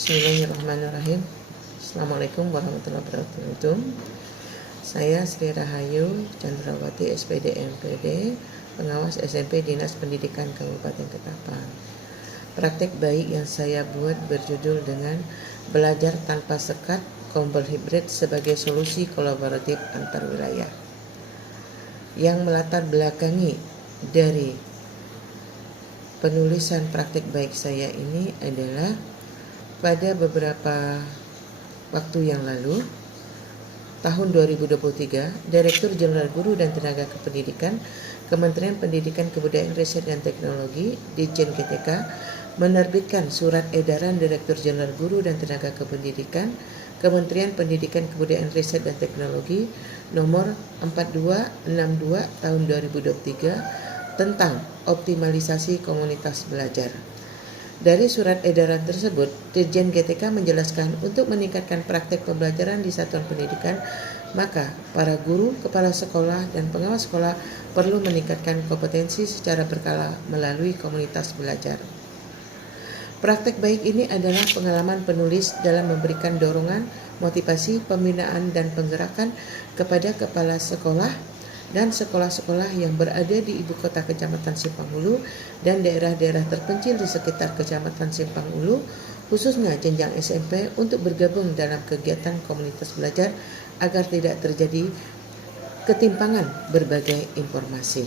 Bismillahirrahmanirrahim. Assalamualaikum warahmatullahi wabarakatuh. Saya Sri Rahayu Chandrawati, SPD MPD, pengawas SMP Dinas Pendidikan Kabupaten Ketapang. Praktek baik yang saya buat berjudul dengan belajar tanpa sekat Kombel Hibrid sebagai solusi kolaboratif antar wilayah. Yang melatar belakangi dari penulisan praktek baik saya ini adalah pada beberapa waktu yang lalu, tahun 2023, Direktur Jenderal Guru dan Tenaga Kependidikan, Kementerian Pendidikan, Kebudayaan, Riset dan Teknologi, Ditjen GTK, menerbitkan Surat Edaran Direktur Jenderal Guru dan Tenaga Kependidikan, Kementerian Pendidikan, Kebudayaan, Riset dan Teknologi nomor 4262 tahun 2023 tentang optimalisasi komunitas belajar. Dari surat edaran tersebut, Ditjen GTK menjelaskan untuk meningkatkan praktek pembelajaran di satuan pendidikan, maka para guru, kepala sekolah, dan pengawas sekolah perlu meningkatkan kompetensi secara berkala melalui komunitas belajar. Praktek baik ini adalah pengalaman penulis dalam memberikan dorongan, motivasi, pembinaan, dan penggerakan kepada kepala sekolah dan sekolah-sekolah yang berada di ibu kota Kecamatan Simpang Hulu dan daerah-daerah terpencil di sekitar Kecamatan Simpang Hulu, khususnya jenjang SMP, untuk bergabung dalam kegiatan komunitas belajar agar tidak terjadi ketimpangan berbagai informasi.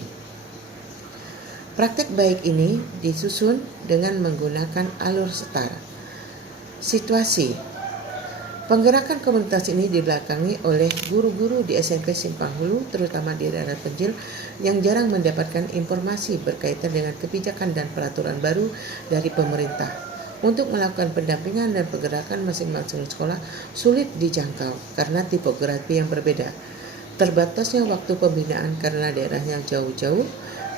Praktek baik ini disusun dengan menggunakan alur setara. Situasi penggerakan komunitas ini dibelakangi oleh guru-guru di SMP Simpang Hulu, terutama di daerah terpencil yang jarang mendapatkan informasi berkaitan dengan kebijakan dan peraturan baru dari pemerintah. Untuk melakukan pendampingan dan pergerakan masing-masing sekolah sulit dijangkau karena tipografi yang berbeda, terbatasnya waktu pembinaan karena daerahnya jauh-jauh,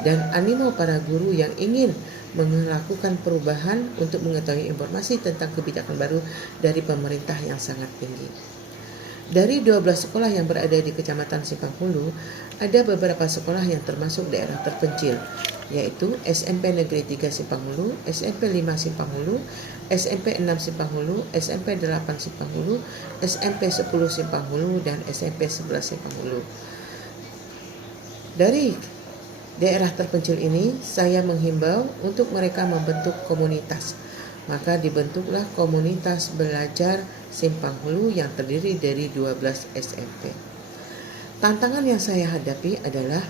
dan animo para guru yang ingin melakukan perubahan untuk mengetahui informasi tentang kebijakan baru dari pemerintah yang sangat tinggi. Dari 12 sekolah yang berada di Kecamatan Simpang Hulu, ada beberapa sekolah yang termasuk daerah terpencil, yaitu SMP Negeri 3 Simpang Hulu, SMP 5 Simpang Hulu, SMP 6 Simpang Hulu, SMP 8 Simpang Hulu, SMP 10 Simpang Hulu, dan SMP 11 Simpang Hulu. Dari daerah terpencil ini, saya menghimbau untuk mereka membentuk komunitas. Maka dibentuklah komunitas belajar Simpang Hulu yang terdiri dari 12 SMP. Tantangan yang saya hadapi adalah: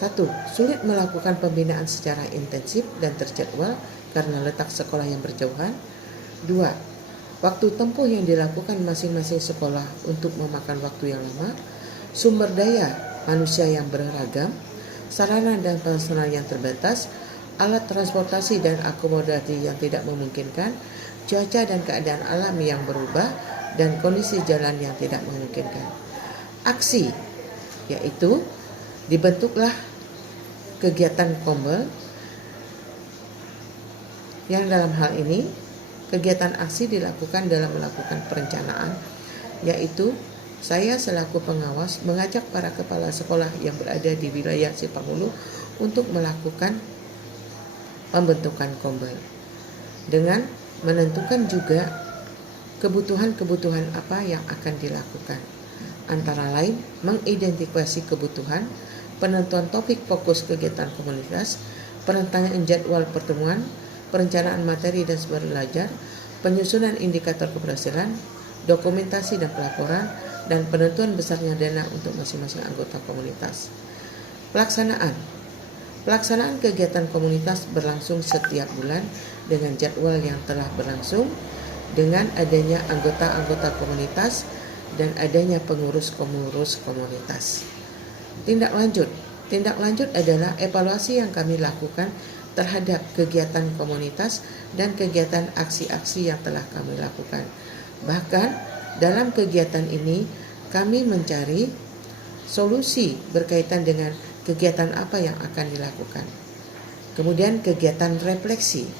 1. Sulit melakukan pembinaan secara intensif dan terjadwal karena letak sekolah yang berjauhan. 2. Waktu tempuh yang dilakukan masing-masing sekolah untuk memakan waktu yang lama. Sumber daya manusia yang beragam, sarana dan personal yang terbatas, alat transportasi dan akomodasi yang tidak memungkinkan, cuaca dan keadaan alam yang berubah, dan kondisi jalan yang tidak memungkinkan. Aksi, yaitu dibentuklah kegiatan Kombel, yang dalam hal ini kegiatan aksi dilakukan dalam melakukan perencanaan, yaitu saya selaku pengawas mengajak para kepala sekolah yang berada di wilayah Simpang Hulu untuk melakukan pembentukan Kombel dengan menentukan juga kebutuhan-kebutuhan apa yang akan dilakukan. Antara lain, mengidentifikasi kebutuhan, penentuan topik fokus kegiatan komunitas, perencanaan jadwal pertemuan, perencanaan materi dan sumber belajar, penyusunan indikator keberhasilan, dokumentasi dan pelaporan, dan penentuan besarnya dana untuk masing-masing anggota komunitas. Pelaksanaan kegiatan komunitas berlangsung setiap bulan dengan jadwal yang telah berlangsung, dengan adanya anggota-anggota komunitas dan adanya pengurus-pengurus komunitas. Tindak lanjut adalah evaluasi yang kami lakukan terhadap kegiatan komunitas dan kegiatan aksi-aksi yang telah kami lakukan. Bahkan dalam kegiatan ini, kami mencari solusi berkaitan dengan kegiatan apa yang akan dilakukan. Kemudian kegiatan refleksi.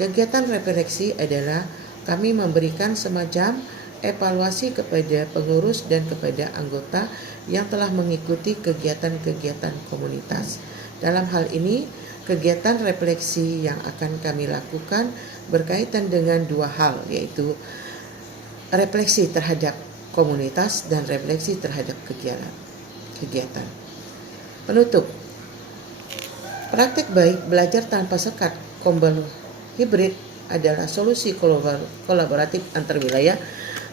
Kegiatan refleksi adalah kami memberikan semacam evaluasi kepada pengurus dan kepada anggota yang telah mengikuti kegiatan-kegiatan komunitas. Dalam hal ini, Kegiatan refleksi yang akan kami lakukan berkaitan dengan dua hal, yaitu refleksi terhadap komunitas dan refleksi terhadap kegiatan. Penutup. Praktek baik belajar tanpa sekat Kombel hibrid adalah solusi kolaboratif antar wilayah,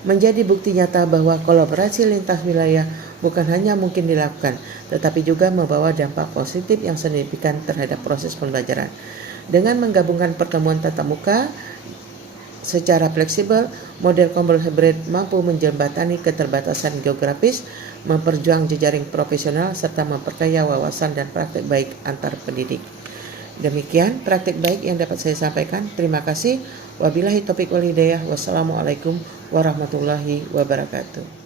menjadi bukti nyata bahwa kolaborasi lintas wilayah bukan hanya mungkin dilakukan, tetapi juga membawa dampak positif yang signifikan terhadap proses pembelajaran. Dengan menggabungkan pertemuan tatap muka secara fleksibel, model Kombel hibrid mampu menjembatani keterbatasan geografis, memperjuang jejaring profesional, serta memperkaya wawasan dan praktek baik antar pendidik. Demikian praktek baik yang dapat saya sampaikan. Terima kasih. Wabillahi taufiq wal hidayah. Wassalamualaikum warahmatullahi wabarakatuh.